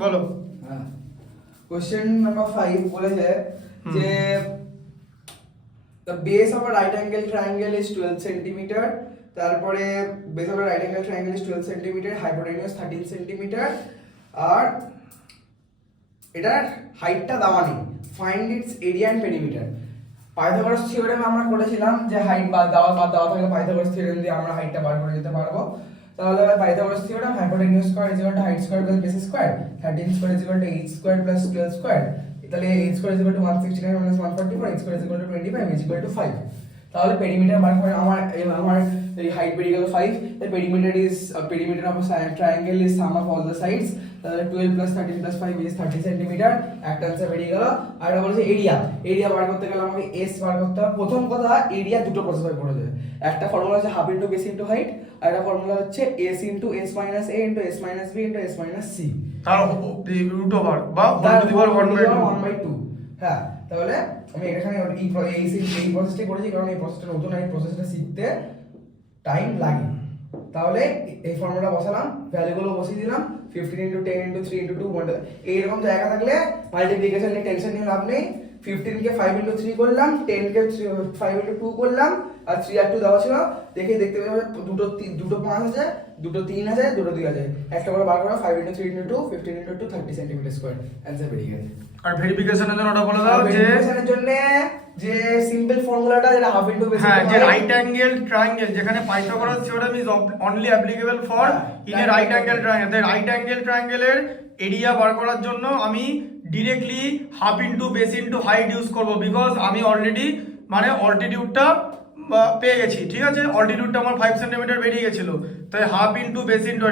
বলো। হ্যাঁ, question number 5 বলেছে যে the base of a right angle triangle is 12 centimetre, তারপরে base of a right angle triangle is 12 centimetre, hypotenuse 13 centimetre, আর এটার হাইটটা দেওয়া নেই। Find its area and perimeter. Pythagoras theorem আমরা করেছিলাম যে হাইট বাদ দেওয়া থাকলে পাইথাগোরাস থিওরেম দিয়ে আমরা হাইটটা বার করে যেতে পারবো। তাহলে Pythagoras theorem hypotenuse square is equal to height square plus base square, 13 square is equal to h square plus 12 square. তাহলে h square is equal to 169 minus 144, h square is equal to 25, h equal to 5। তাহলে perimeter বার করে আমার এই height বেরিয়ে গেল 5। the perimeter of a triangle is sum of all the sides। তাহলে 12 plus 13 plus 5 is 30 centimetre, একটা answer বেরিয়ে গেল। আর এটা বলেছে এরিয়া বার করতে গেলে আমাকে s বার করতে হবে। প্রথম কথা, এরিয়া দুটো প্রসেসে পড়ে যায়। একটা ফর্মুলা হচ্ছে half into base into height, আর একটা ফর্মুলা হচ্ছে s into s minus a into s minus b into s minus c, তার রুট ওভার বা 1 টু দি পাওয়ার 1/2। হ্যাঁ, তাহলে আমি এখানে এই প্রসেসটি করেছি কারণ এই প্রসেসটা নতুন, এই প্রসেসটা শিখতে টাইম লাগে। তাহলে এই ফর্মুলা বসালাম, ভ্যালুগুলো বসিয়ে দিলাম, 15 ইনটু 10 ইনটু 3 ইনটু 2 এইরকম জায়গা থাকলে মাল্টিপ্লিকেশন নিয়ে টেনশন নিয়ে লাভ নেই। 15 কে 5 ইনটু 3 করলাম, 10 কে 5 ইনটু 2 করলাম, আর 3 আর 2 দেওয়া ছিল। দেখতে পাবে দুটো 5 আছে, দুটো 3 আছে, দুটো 2 আছে। একটা করে বার করা 5 into 3 into 2 15 into 2 30 centimetre square, answer বেরিয়ে গেছে। আর ভেরিফিকেশনের জন্য ওটা বলে দাও যে ভেরিফিকেশনের জন্য যে সিম্পল ফর্মুলাটা যেটা হাফ ইনটু বেস, হ্যাঁ, যে রাইট অ্যাঙ্গেল ট্রায়াঙ্গেল, যেখানে Pythagoras theorem is only applicable for in a right angle triangle. The right angle ট্রায়াঙ্গেলের এরিয়া বার করার জন্য আমি directly half into base into height use করব, বিকজ আমি অলরেডি মানে অল্টিটিউডটা পেয়ে গেছি। ঠিক আছে, অল্টিটিউডটা আমার 5 সেন্টিমিটার বেরিয়ে গেছিল। তাই হাফ ইনটু বেস ইনটু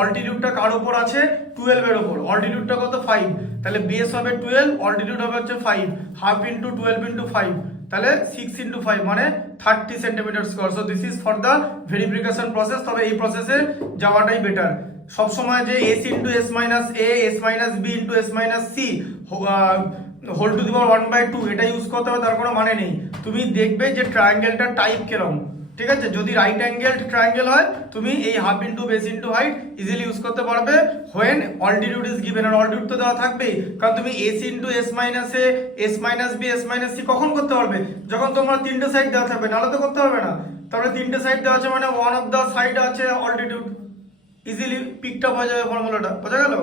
অল্টিটিউডটা কার উপর আছে? 12 এর উপর। অল্টিটিউডটা কত? 5। তাহলে বেস হবে 12, অল্টিটিউড হবে হচ্ছে 5। হাফ ইনটু 12 ইনটু 5, তাহলে 6 ইনটু 5 মানে 30 centimetre square. So this is for the verification process. তবে এই প্রসেসে যাওয়াটাই বেটার। সব সময় যে s into s minus a, s minus b into s minus c whole to the power 1/2 এটা ইউজ করতে হবে, তার কোনো মানে নেই। তুমি দেখবে যে ট্রায়াঙ্গেলটার টাইপ কিরকম। ঠিক আছে, যদি রাইট অ্যাঙ্গেল ট্রায়াঙ্গেল হয় তুমি এই half into base into height easily use করতে পারবে হোয়েন অল্টিটিউড ইজ গিভেন। আর অল্টিটিউড তো দেওয়া থাকবেই, কারণ তুমি s into s minus a, s minus b, s minus c কখন করতে পারবে? যখন তোমার তিনটে সাইড দেওয়া থাকবে, নাহলে তো করতে পারবে না। তাহলে তিনটে সাইড দেওয়া আছে মানে ওয়ান অফ দ্য সাইড আছে অল্টিটিউড, ইজিলি পিকটা হয়ে যাবে ফর্মুলাটা। বোঝা গেল?